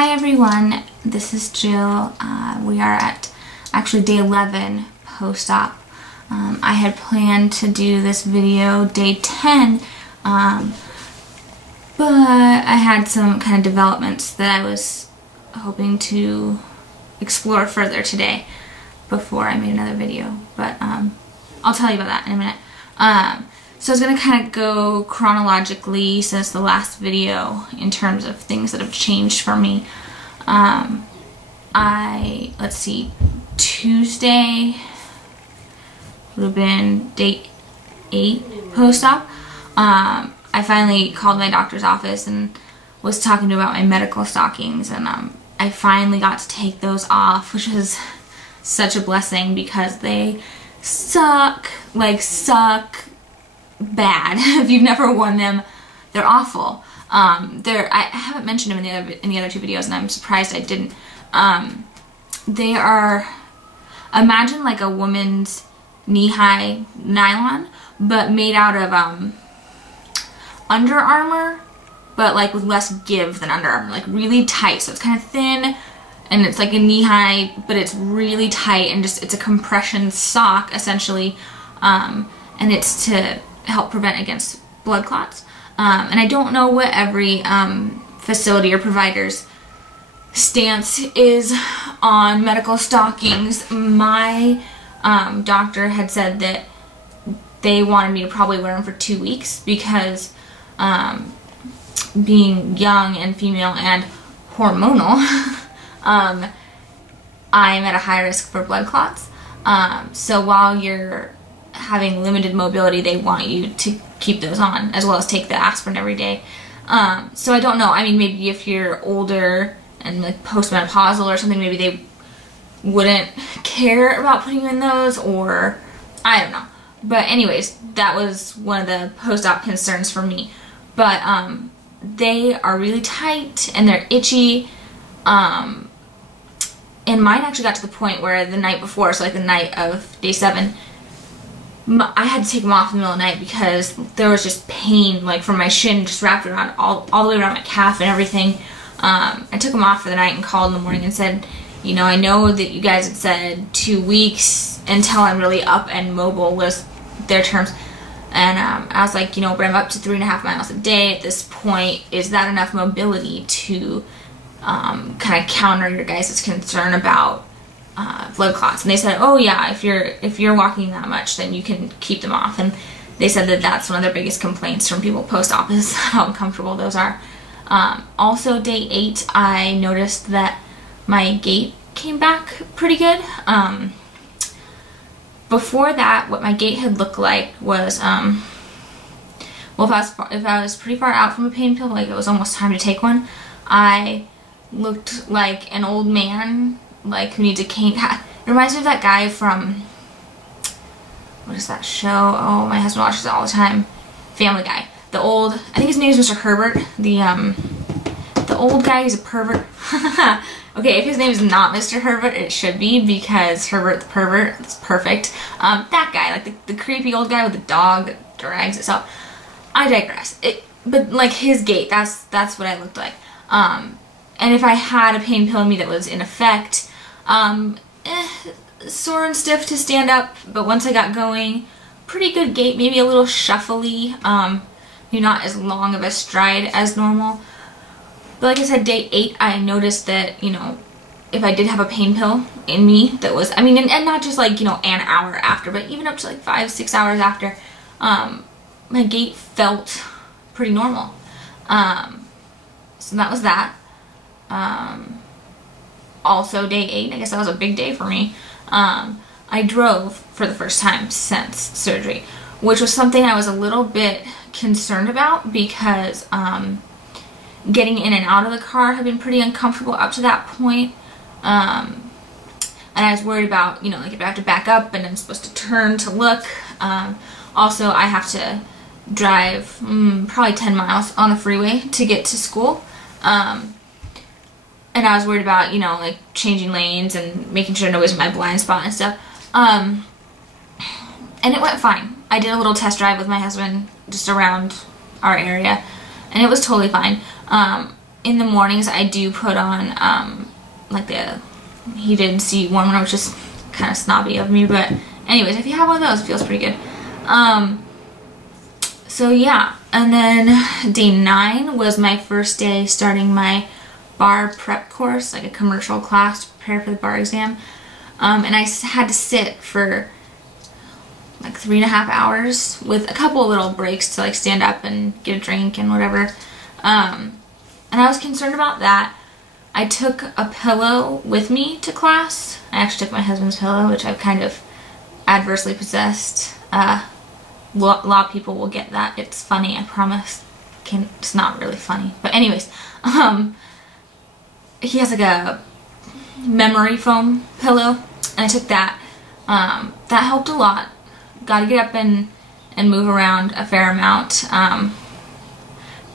Hi everyone, this is Jill. We are at actually day 11 post-op. I had planned to do this video day 10, but I had some kind of developments that I was hoping to explore further today before I made another video, but I'll tell you about that in a minute. So I was going to kind of go chronologically since the last video in terms of things that have changed for me. Let's see, Tuesday would have been day 8 post-op. I finally called my doctor's office and was talking to him about my medical stockings, and I finally got to take those off, which was such a blessing because they suck, like suck bad. If you've never worn them, they're awful. I haven't mentioned them in the other two videos, and I'm surprised I didn't. They are, imagine like a woman's knee-high nylon, but made out of Under Armour, but like with less give than Under Armour, like really tight. So it's kind of thin, and it's like a knee-high, but it's really tight, and just it's a compression sock essentially, and it's to help prevent against blood clots. And I don't know what every facility or provider's stance is on medical stockings. My doctor had said that they wanted me to probably wear them for 2 weeks because being young and female and hormonal, I'm at a high risk for blood clots. So while you're having limited mobility, they want you to keep those on, as well as take the aspirin every day. So I don't know, I mean, maybe if you're older and like postmenopausal or something, maybe they wouldn't care about putting you in those, or I don't know. But anyways, that was one of the post-op concerns for me. But they are really tight and they're itchy. And mine actually got to the point where the night before, so like the night of day 7, I had to take them off in the middle of the night because there was just pain, like from my shin just wrapped around all the way around my calf and everything. I took them off for the night and called in the morning and said, you know, I know that you guys had said 2 weeks until I'm really up and mobile was their terms. And I was like, you know, but I'm up to 3.5 miles a day at this point. Is that enough mobility to kind of counter your guys' concern about blood clots? And they said, oh yeah, if you're walking that much, then you can keep them off. And they said that that's one of their biggest complaints from people post-op is how uncomfortable those are. Also day 8, I noticed that my gait came back pretty good. Before that, what my gait had looked like was, well, if I was pretty far out from a pain pill, like it was almost time to take one, I looked like an old man, like who needs a cane. It reminds me of that guy from, what is that show? Oh, my husband watches it all the time. Family Guy. The old, I think his name is Mr. Herbert. The old guy who's a pervert. Okay, if his name is not Mr. Herbert, it should be, because Herbert the pervert is perfect. That guy, like the creepy old guy with the dog that drags itself. I digress. But like his gait, that's what I looked like. And if I had a pain pill in me that was in effect, sore and stiff to stand up, but once I got going, pretty good gait, maybe a little shuffly, maybe not as long of a stride as normal. But like I said, day 8, I noticed that, you know, if I did have a pain pill in me that was, I mean, and not just like, you know, an hour after, but even up to like 5-6 hours after, my gait felt pretty normal. So that was that. Also day 8, I guess that was a big day for me. I drove for the first time since surgery, which was something I was a little bit concerned about because getting in and out of the car had been pretty uncomfortable up to that point. And I was worried about, you know, like if I have to back up and I'm supposed to turn to look. Also, I have to drive probably 10 miles on the freeway to get to school. And I was worried about, you know, like changing lanes and making sure nobody's in my blind spot and stuff. And it went fine. I did a little test drive with my husband just around our area, and it was totally fine. in the mornings I do put on like the heated seat warmer, which is kind of snobby of me, but anyways, if you have one of those, it feels pretty good. So yeah, and then day 9 was my first day starting my bar prep course, like a commercial class to prepare for the bar exam. And I had to sit for like 3.5 hours with a couple of little breaks to like stand up and get a drink and whatever. And I was concerned about that. I took a pillow with me to class. I actually took my husband's pillow, which I've kind of adversely possessed. A lot of people will get that. It's funny, I promise. It's not really funny. But anyways, he has like a memory foam pillow, and I took that. That helped a lot. Got to get up and move around a fair amount.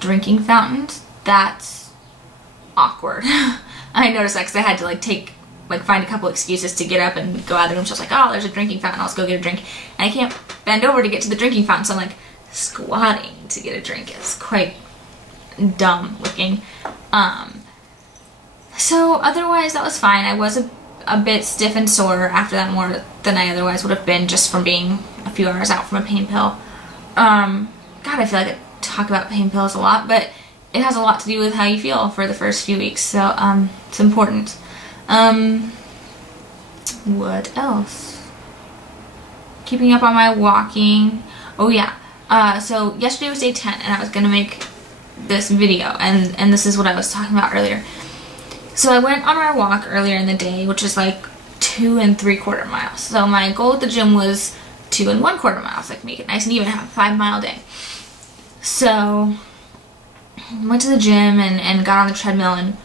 Drinking fountains, that's awkward. I noticed that because I had to like find a couple excuses to get up and go out of the room. So I was like, oh, there's a drinking fountain, I'll just go get a drink. And I can't bend over to get to the drinking fountain, so I'm like squatting to get a drink. It's quite dumb looking. So otherwise that was fine. I was a bit stiff and sore after that, more than I otherwise would have been just from being a few hours out from a pain pill. God, I feel like I talk about pain pills a lot, but it has a lot to do with how you feel for the first few weeks, so it's important. What else? Keeping up on my walking. Oh yeah, so yesterday was day 10, and I was gonna make this video, and this is what I was talking about earlier. So I went on our walk earlier in the day, which is like 2 3/4 miles. So my goal at the gym was 2 1/4 miles, like make it nice and even, have a 5-mile day. So went to the gym and got on the treadmill, and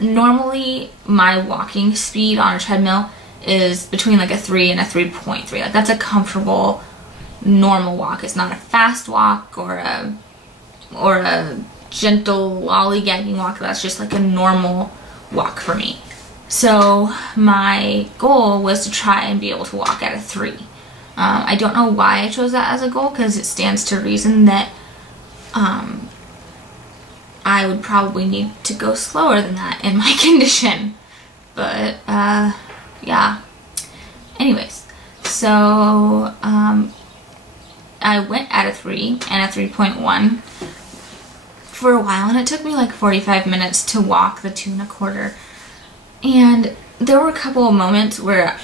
normally my walking speed on a treadmill is between like a 3 and a 3.3. Like that's a comfortable, normal walk. It's not a fast walk or a gentle lollygagging walk. That's just like a normal walk for me. So my goal was to try and be able to walk at a 3. I don't know why I chose that as a goal, because it stands to reason that I would probably need to go slower than that in my condition. But yeah. Anyways, so I went at a 3 and a 3.1 for a while, and it took me like 45 minutes to walk the 2 1/4. And there were a couple of moments where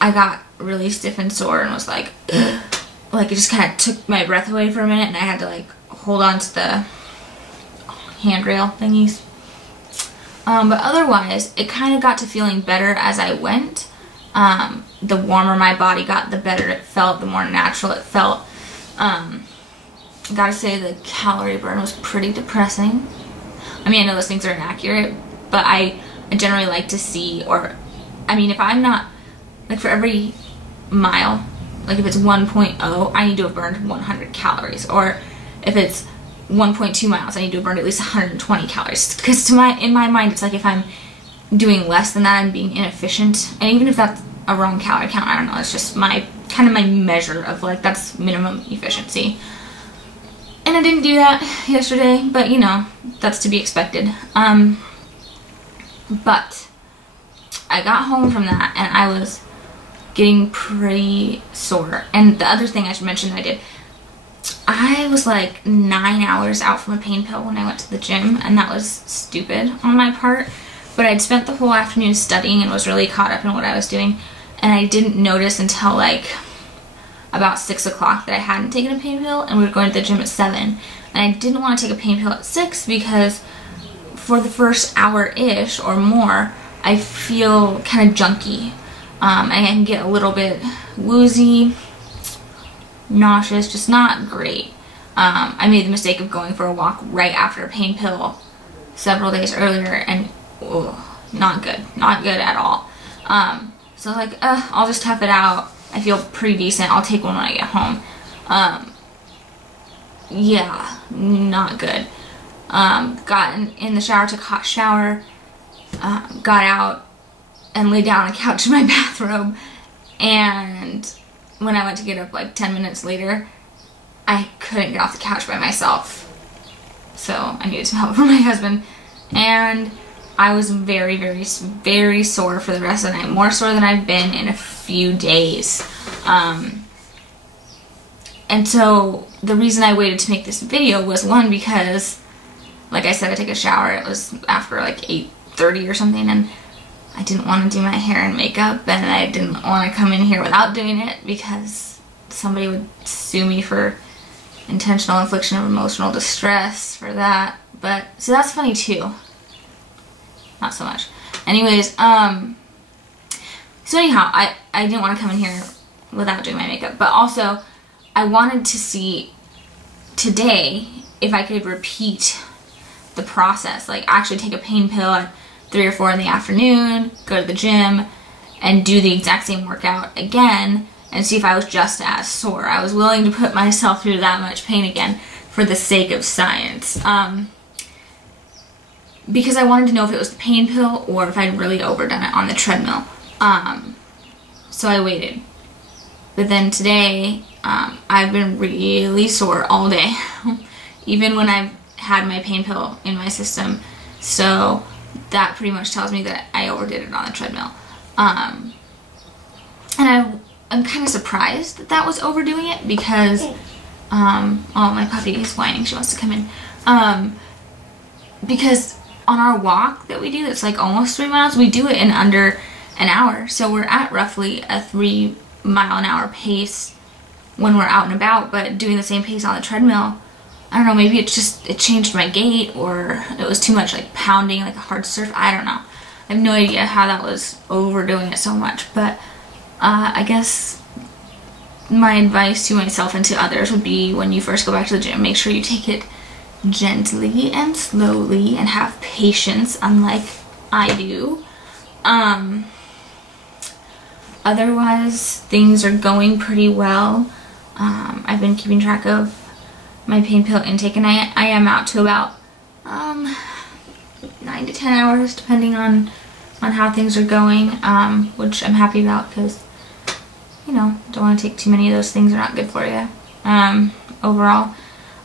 I got really stiff and sore and was like, ugh. Like it just kind of took my breath away for a minute, and I had to like hold on to the handrail thingies. But otherwise, it kind of got to feeling better as I went. The warmer my body got, the better it felt, the more natural it felt. Gotta say the calorie burn was pretty depressing. I mean, I know those things are inaccurate, but I generally like to see, or I mean, if I'm not, like for every mile, like if it's 1.0, I need to have burned 100 calories, or if it's 1.2 miles, I need to have burned at least 120 calories, because in my mind, it's like if I'm doing less than that, I'm being inefficient. And even if that's a wrong calorie count, I don't know, it's just my kind of my measure of like, that's minimum efficiency. And I didn't do that yesterday, but you know, that's to be expected. But I got home from that and I was getting pretty sore. And the other thing I should mention that I did, I was like 9 hours out from a pain pill when I went to the gym, and that was stupid on my part. But I'd spent the whole afternoon studying and was really caught up in what I was doing, and I didn't notice until like about 6 o'clock that I hadn't taken a pain pill, and we were going to the gym at 7. And I didn't want to take a pain pill at 6 because for the first hour-ish or more, I feel kind of junky. I can get a little bit woozy, nauseous, just not great. I made the mistake of going for a walk right after a pain pill several days earlier, and not good at all. So I was like, I'll just tough it out. I feel pretty decent. I'll take one when I get home. Yeah, not good. Got in the shower, took a hot shower, got out and laid down on a couch in my bathrobe, and when I went to get up like 10 minutes later, I couldn't get off the couch by myself. So I needed some help from my husband. and I was very, very, very sore for the rest of the night. More sore than I've been in a few days. And so the reason I waited to make this video was, one, because, like I said, I took a shower. It was after like 8:30 or something, and I didn't want to do my hair and makeup, and I didn't want to come in here without doing it because somebody would sue me for intentional infliction of emotional distress for that. But, so that's funny too. Not so much. Anyways, so anyhow, I didn't want to come in here without doing my makeup, but also I wanted to see today if I could repeat the process, like actually take a pain pill at 3 or 4 in the afternoon, go to the gym, and do the exact same workout again, and see if I was just as sore. I was willing to put myself through that much pain again for the sake of science. Because I wanted to know if it was the pain pill or if I'd really overdone it on the treadmill. So I waited. But then today, I've been really sore all day, even when I've had my pain pill in my system. So that pretty much tells me that I overdid it on the treadmill. And I'm kind of surprised that that was overdoing it because, oh, my puppy is whining. She wants to come in. Because on our walk that we do, that's like almost 3 miles, we do it in under an hour. So we're at roughly a 3-mile-an-hour pace when we're out and about, but doing the same pace on the treadmill, I don't know, maybe it changed my gait, or it was too much like pounding, like a hard surf. I don't know. I have no idea how that was overdoing it so much, but I guess my advice to myself and to others would be, when you first go back to the gym, make sure you take it gently and slowly and have patience, unlike I do. Otherwise, things are going pretty well. I've been keeping track of my pain pill intake, and I am out to about 9 to 10 hours, depending on how things are going, which I'm happy about because, you know, don't want to take too many of those things. They're not good for you. Overall,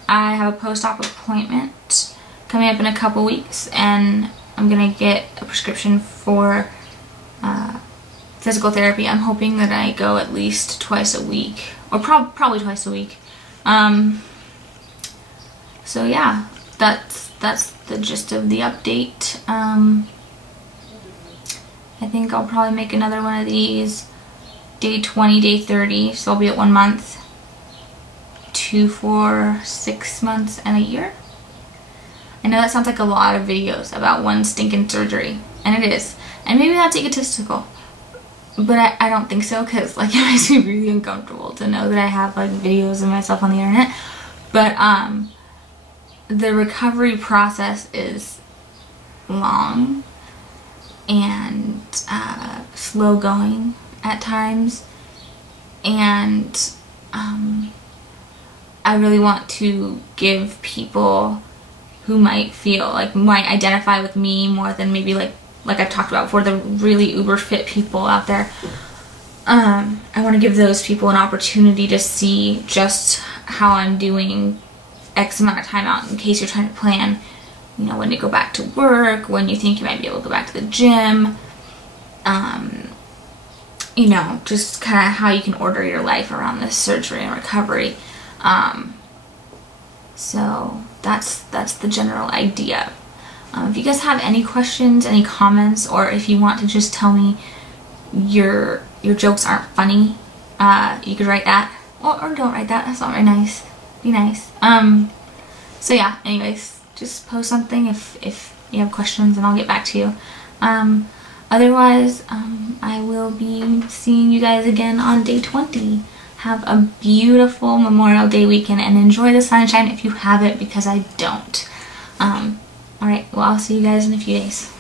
I have a post-op appointment coming up in a couple weeks, and I'm gonna get a prescription for physical therapy. I'm hoping that I go at least twice a week, or probably twice a week. So yeah, that's the gist of the update. I think I'll probably make another one of these day 20, day 30, so I'll be at 1 month, 2, 4, 6 months, and a year. I know that sounds like a lot of videos about one stinking surgery, and it is. And maybe that's egotistical, but I don't think so, because like, it makes me really uncomfortable to know that I have like videos of myself on the internet. But the recovery process is long and slow going at times, and I really want to give people who might identify with me more than maybe like I've talked about before, the really uber fit people out there. I want to give those people an opportunity to see just how I'm doing X amount of time out, in case you're trying to plan, you know, when to go back to work, when you think you might be able to go back to the gym, you know, just kind of how you can order your life around this surgery and recovery. So that's the general idea. If you guys have any questions, any comments, or if you want to just tell me your jokes aren't funny, you could write that, or don't write that. That's not very nice. Be nice. So yeah, anyways, just post something if you have questions, and I'll get back to you. Otherwise, I will be seeing you guys again on day 20. Have a beautiful Memorial Day weekend, and enjoy the sunshine if you have it, because I don't. Alright, well, I'll see you guys in a few days.